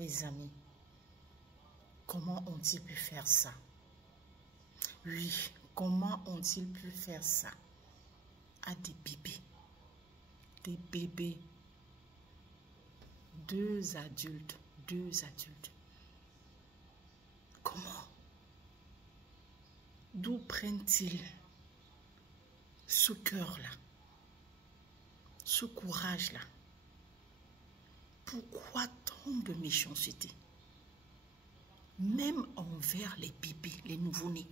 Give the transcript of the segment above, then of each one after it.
Les amis, comment ont-ils pu faire ça? Oui, comment ont-ils pu faire ça à des bébés? Des bébés. Deux adultes. Comment? D'où prennent-ils ce cœur-là, ce courage-là? Pourquoi tant de méchanceté? Même envers les bébés, les nouveau-nés.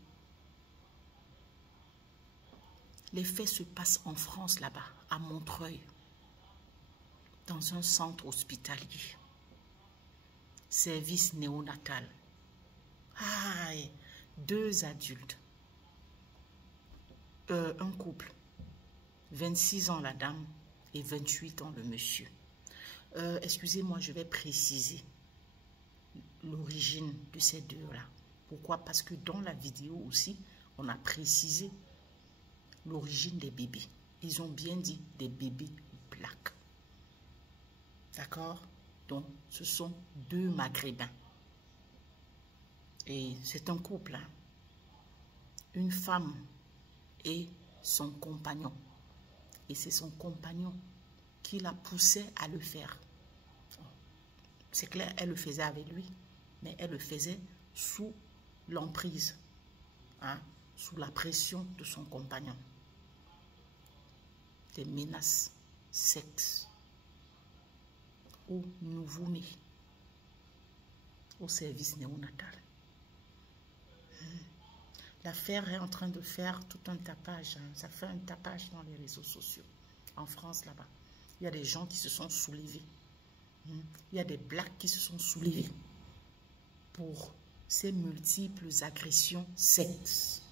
Les faits se passent en France là-bas, à Montreuil, dans un centre hospitalier. Service néonatal. Aïe, deux adultes. Un couple. 26 ans la dame et 28 ans le monsieur. Excusez-moi, je vais préciser l'origine de ces deux-là. Pourquoi? Parce que dans la vidéo aussi, on a précisé l'origine des bébés. Ils ont bien dit des bébés blacks. D'accord? Donc, ce sont deux maghrébins. Et c'est un couple. Hein? Une femme et son compagnon. Et c'est son compagnon qui la poussait à le faire. C'est clair, elle le faisait avec lui, mais elle le faisait sous l'emprise, hein, sous la pression de son compagnon. Des menaces, sexe, au nouveau-né, au service néonatal. L'affaire est en train de faire tout un tapage. Hein. Ça fait un tapage dans les réseaux sociaux. En France, là-bas. Il y a des gens qui se sont soulevés. Il y a des blacks qui se sont soulevés pour ces multiples agressions sexes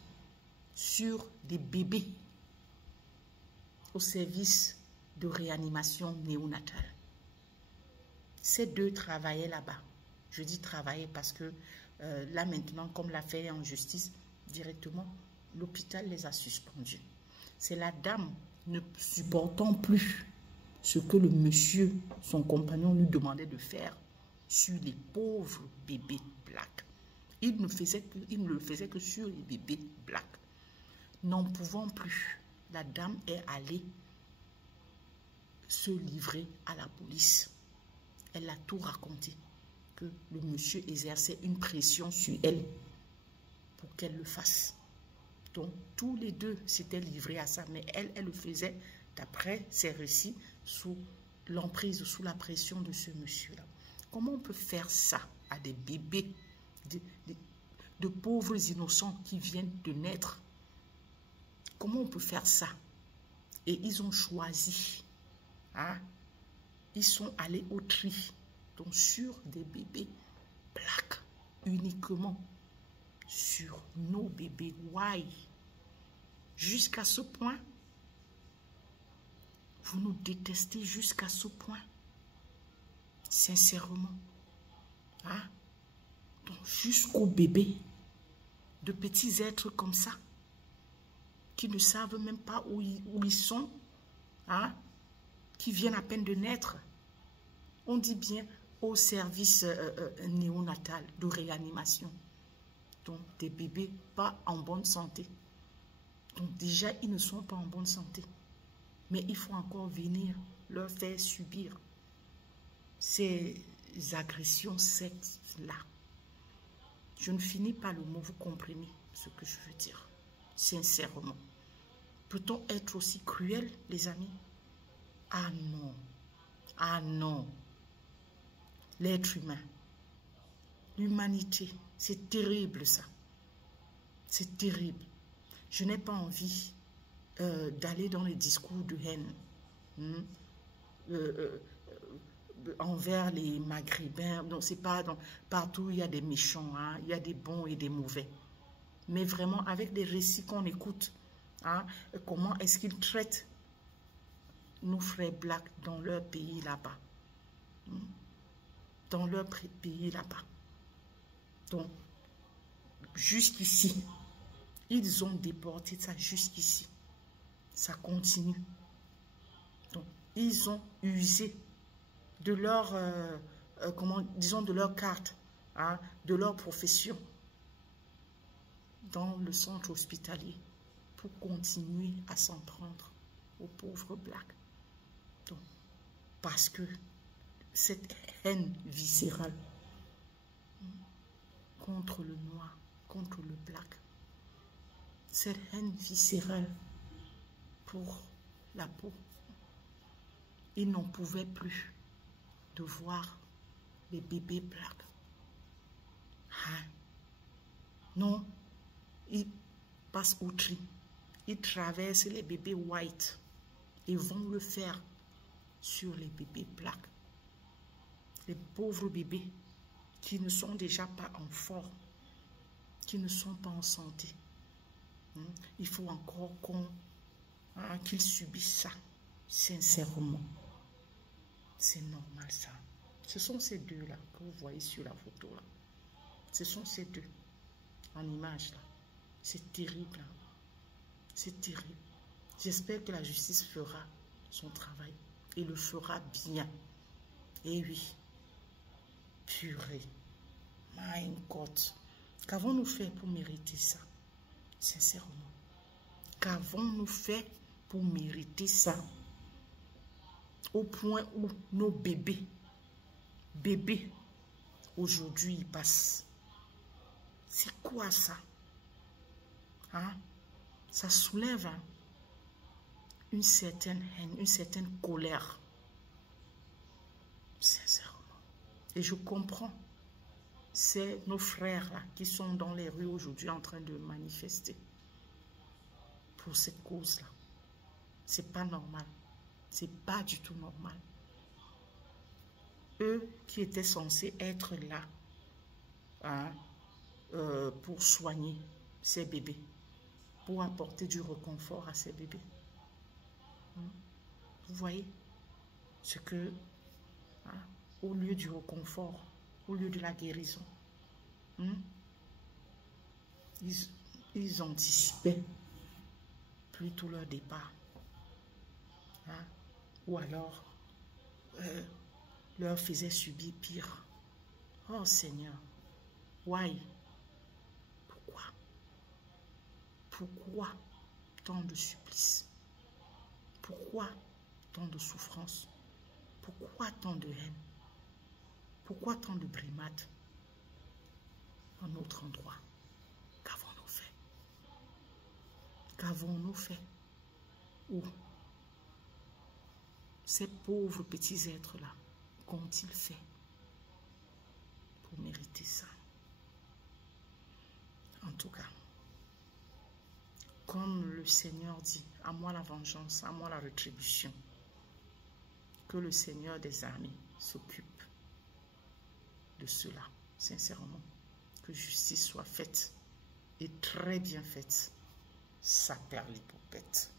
sur des bébés au service de réanimation néonatale. Ces deux travaillaient là-bas. Je dis travailler parce que là maintenant, comme l'affaire est en justice, directement, l'hôpital les a suspendus. C'est la dame ne supportant plus ce que le monsieur, son compagnon, lui demandait de faire sur les pauvres bébés blacks. Il ne le faisait que sur les bébés blacks. N'en pouvant plus, la dame est allée se livrer à la police. Elle a tout raconté, que le monsieur exerçait une pression sur elle pour qu'elle le fasse. Donc, tous les deux s'étaient livrés à ça, mais elle le faisait, d'après ses récits, sous l'emprise, sous la pression de ce monsieur-là. Comment on peut faire ça à des bébés, de pauvres innocents qui viennent de naître? Comment on peut faire ça? Et ils ont choisi, hein? Ils sont allés au tri, donc sur des bébés blacks, uniquement sur nos bébés. Why? Jusqu'à ce point? Vous nous détestez jusqu'à ce point? Sincèrement. Hein? Donc, jusqu'aux bébés, de petits êtres comme ça, qui ne savent même pas où ils sont, hein? Qui viennent à peine de naître. On dit bien au service néonatal de réanimation. Donc, des bébés pas en bonne santé. Donc, déjà, ils ne sont pas en bonne santé. Mais il faut encore venir leur faire subir ces agressions sexes-là. Je ne finis pas le mot, vous comprenez ce que je veux dire. Sincèrement. Peut-on être aussi cruel, les amis? Ah non. Ah non. L'être humain. L'humanité. C'est terrible ça. C'est terrible. Je n'ai pas envie d'aller dans les discours de haine envers les Maghrébins. Donc, c'est pas partout il y a des méchants, hein, il y a des bons et des mauvais. Mais vraiment, avec des récits qu'on écoute, hein, comment est-ce qu'ils traitent nos frères blacks dans leur pays là-bas. Dans leur pays là-bas. Donc, jusqu'ici, ils ont déporté ça jusqu'ici. Ça continue. Donc, ils ont usé de leur disons, de leur carte, hein, de leur profession dans le centre hospitalier pour continuer à s'en prendre aux pauvres blacks. Donc, parce que cette haine viscérale contre le noir, contre le black, cette haine viscérale pour la peau, ils n'en pouvaient plus de voir les bébés blacks. Hein? Non, ils passent outre, ils traversent les bébés white et vont le faire sur les bébés blacks. Les pauvres bébés qui ne sont déjà pas en forme, qui ne sont pas en santé. Il faut encore qu'ils subissent ça, sincèrement. C'est normal ça. Ce sont ces deux-là que vous voyez sur la photo là. Ce sont ces deux en image là. C'est terrible. Hein? C'est terrible. J'espère que la justice fera son travail et le fera bien. Et oui, purée. My God. Qu'avons-nous fait pour mériter ça? Sincèrement. Qu'avons-nous fait pour mériter ça? Au point où nos bébés, aujourd'hui, ils passent. C'est quoi ça? Hein? Ça soulève une certaine haine, une certaine colère. Sincèrement. Et je comprends. C'est nos frères là, qui sont dans les rues aujourd'hui en train de manifester pour cette cause-là. C'est pas normal. C'est pas du tout normal. Eux qui étaient censés être là, hein, pour soigner ces bébés, pour apporter du réconfort à ces bébés. Vous voyez ce que, hein, au lieu du réconfort, au lieu de la guérison, ils anticipaient plutôt leur départ. Hein? Ou alors leur faisaient subir pire. Oh Seigneur, why? Pourquoi? Pourquoi tant de supplices? Pourquoi tant de souffrances? Pourquoi tant de haine? Pourquoi tant de brimades en notre endroit? Qu'avons-nous fait? Qu'avons-nous fait? Où? Ces pauvres petits êtres-là, qu'ont-ils fait pour mériter ça? En tout cas, comme le Seigneur dit, à moi la vengeance, à moi la rétribution. Que le Seigneur des armées s'occupe de cela, sincèrement. Que justice soit faite, et très bien faite. Ça perd l'hypopète.